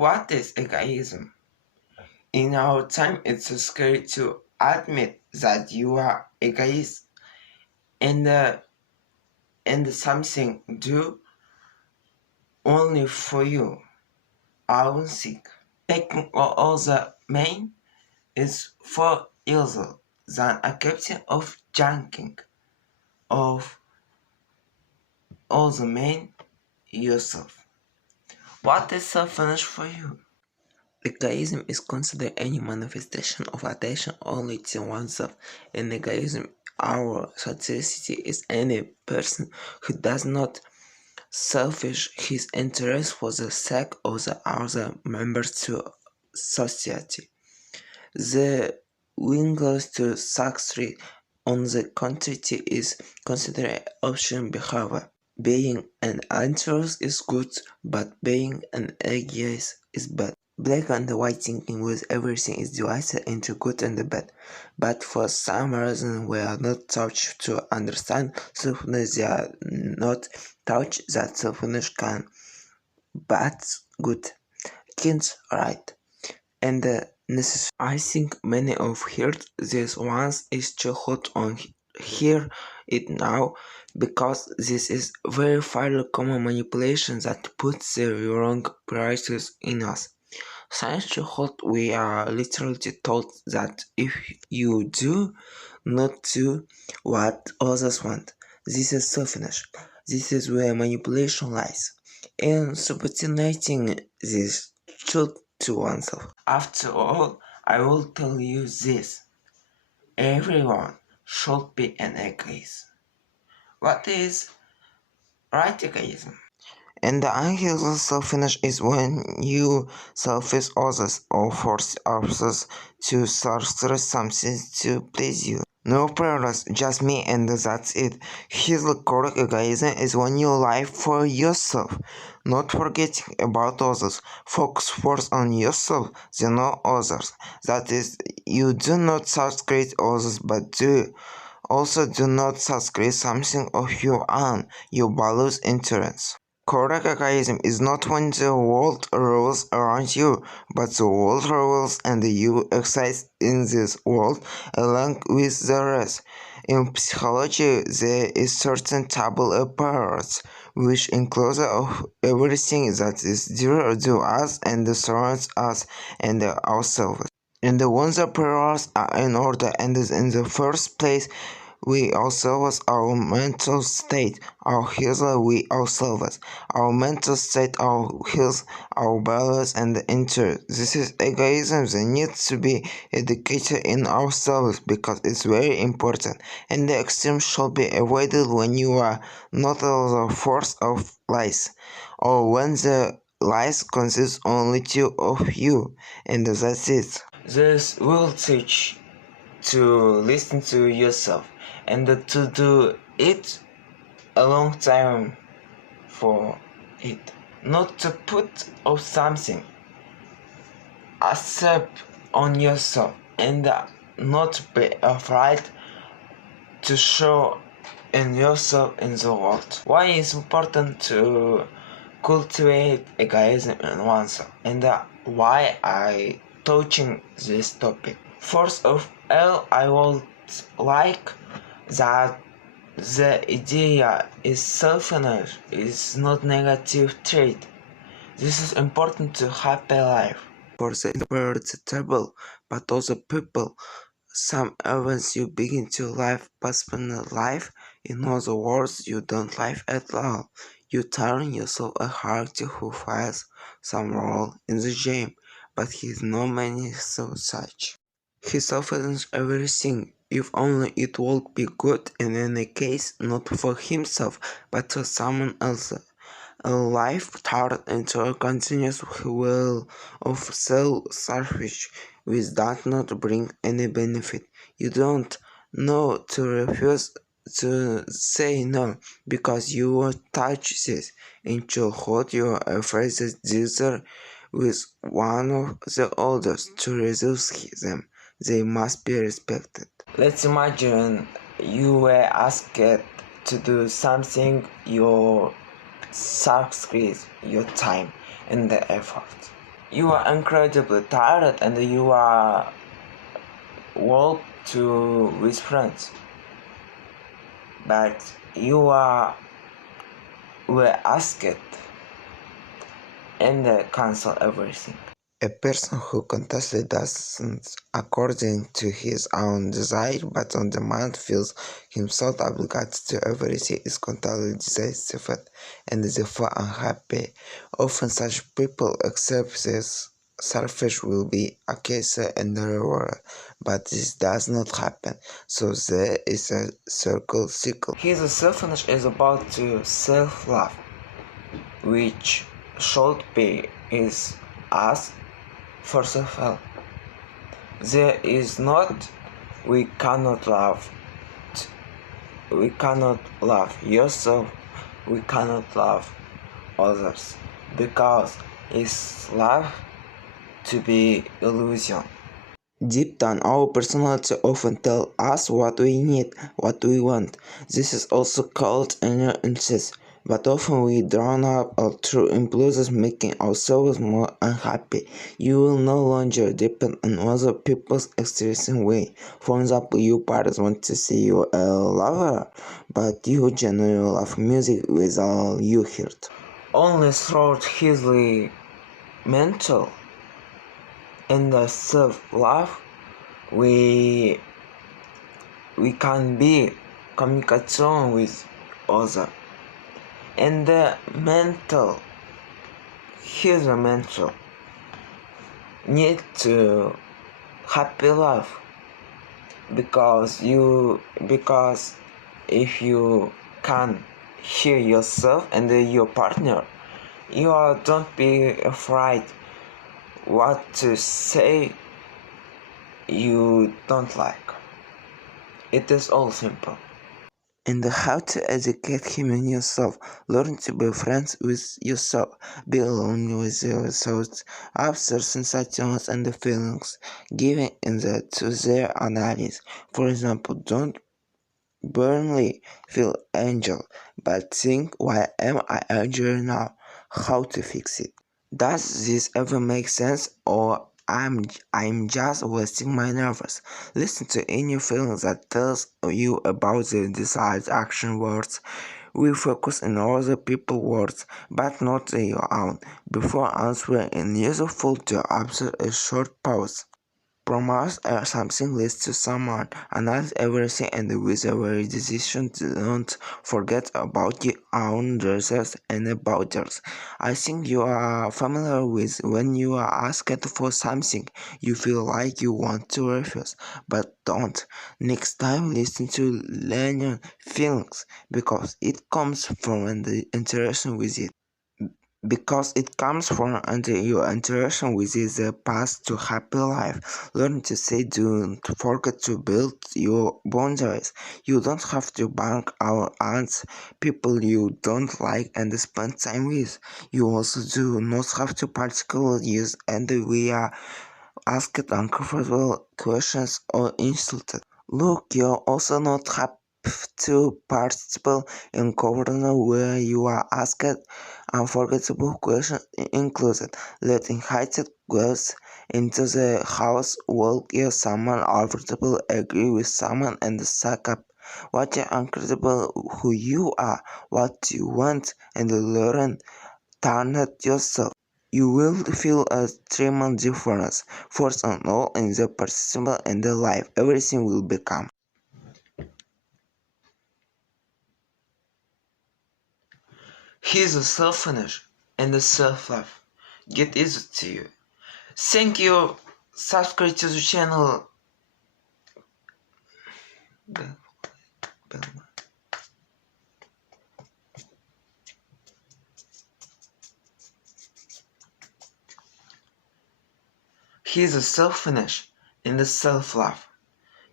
What is egoism? In our time, it's scary to admit that you are egoist and something do only for you, own sake. Taking all the main is for easier than a captain of junking of all the main yourself. What is selfishness for you? Egoism is considered any manifestation of attention only to oneself. In egoism, our society is any person who does not selfish his interest for the sake of the other members to society. The willingness to succeed, on the contrary, is considered option behavior. Being an altruist is good, but being an egoist is bad. Black and white thinking with everything is divided into good and bad, but for some reason we are not taught to understand selfishness. They are not taught that selfishness can bad good, can't right, and necessary. I think many of heard this once is too hot on hear it now because this is very fairly common manipulation that puts the wrong prices in us. Science to hold we are literally told that if you do not do what others want, this is selfishness. This is where manipulation lies. And subordinating this truth to oneself. After all, I will tell you this. Everyone should be an egoist. What is right egoism? And the unhealthy selfishness is when you selfish others or force others to through something to please you. No progress, just me and that's it. Here's the correct egoism is when you live for yourself, not forgetting about others. Focus first on yourself, then on others. That is, you do not subscribe others but also do not subscribe something of your own, your values interests. Correct egoism is not when the world rules around you, but the world rules and you exist in this world along with the rest. In psychology, there is certain table appearance, which includes of everything that is dear to us and surrounds us and ourselves. And the ones that priorities are in order and in the first place we ourselves, our mental state, our healer, we ourselves, our mental state, our heals, our values and interests. This is egoism that needs to be educated in ourselves because it's very important, and the extreme should be avoided when you are not the force of lies, or when the lies consist only two of you, and that's it. This will teach to listen to yourself and to do it a long time for it, not to put off something, accept on yourself and not be afraid to show in yourself in the world. Why is important to cultivate egoism in oneself and why I touching this topic. First of all, I would like that the idea is selfishness is not negative trait. This is important to happy life. For the inevitable, but also people, some events you begin to live personal life, in other words, you don't live at all. You turn yourself a character who fills some role in the game, but he is no man so such. He suffers everything, if only it would be good in any case, not for himself, but for someone else. A life turned into a continuous wheel of self-selfish, which does not bring any benefit. You don't know to refuse to say no, because you were touched this. In childhood, you are afraid that these with one of the others to resist them. They must be respected. Let's imagine you were asked to do something your sacrifice your time and the effort. You are incredibly tired and you are walk to with friends, but you are were asked and cancel everything. A person who constantly does according to his own desire but on demand feels himself obligated to everything is constantly dissatisfied and therefore unhappy. Often such people accept this selfish will be a case in the real world, but this does not happen, so there is a cycle. His selfishness is about to self-love, which should be is asked for self-help. There is not we cannot love yourself, we cannot love others, because it's love to be illusion. Deep down, our personality often tells us what we need, what we want. This is also called inner interest, but often we drown out through impulses, making ourselves more unhappy. You will no longer depend on other people's expressing way. For example, your parents want to see you a lover, but you generally love music with all you heard. Only through his mental and the self-love we can be communication with other, and the mental his mental need to happy life, because if you can hear yourself and your partner, you don't be afraid what to say you don't like. It is all simple. And how to educate him in yourself. Learn to be friends with yourself. Be alone with your thoughts, observe sensations and feelings, giving in to their analysis. For example, don't blindly feel angel, but think, why am I angry now? How to fix it? Does this ever make sense, or I'm just wasting my nerves? Listen to any feeling that tells you about the desired action words. We focus on other people's words, but not your own. Before answering, it's useful to observe a short pause. Promise something leads to someone, analyze everything, and with every decision don't forget about your own desires and boundaries. I think you are familiar with when you are asked for something, you feel like you want to refuse, but don't. Next time listen to learning feelings, because it comes from the interaction with it. Because it comes from under your interaction with the path to happy life. Learn to say don't forget to build your boundaries. You don't have to bang our aunts, people you don't like and spend time with. You also do not have to particularly use and we are asked uncomfortable questions or insulted. Look, you're also not have to participate in corner where you are asked unforgettable questions included letting heightened guests into the house, welcome someone uncomfortable, agree with someone and suck up. What you incredible who you are, what you want, and learn turn it yourself. You will feel a tremendous difference. First and all, in the perception and the life, everything will become. He's a self-finish and a self-love. Get easy to you. Thank you. Subscribe to the channel. He's a self-finish and a self-love.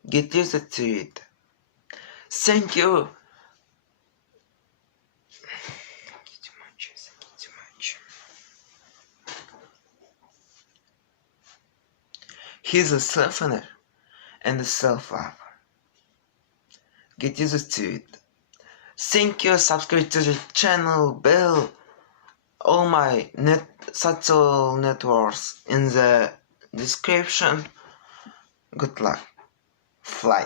Get used to it. Thank you. He's a self-finish and a self-love. Get used to it. Thank you. Subscribe to the channel, bell, all my social networks in the description. Good luck. Fly.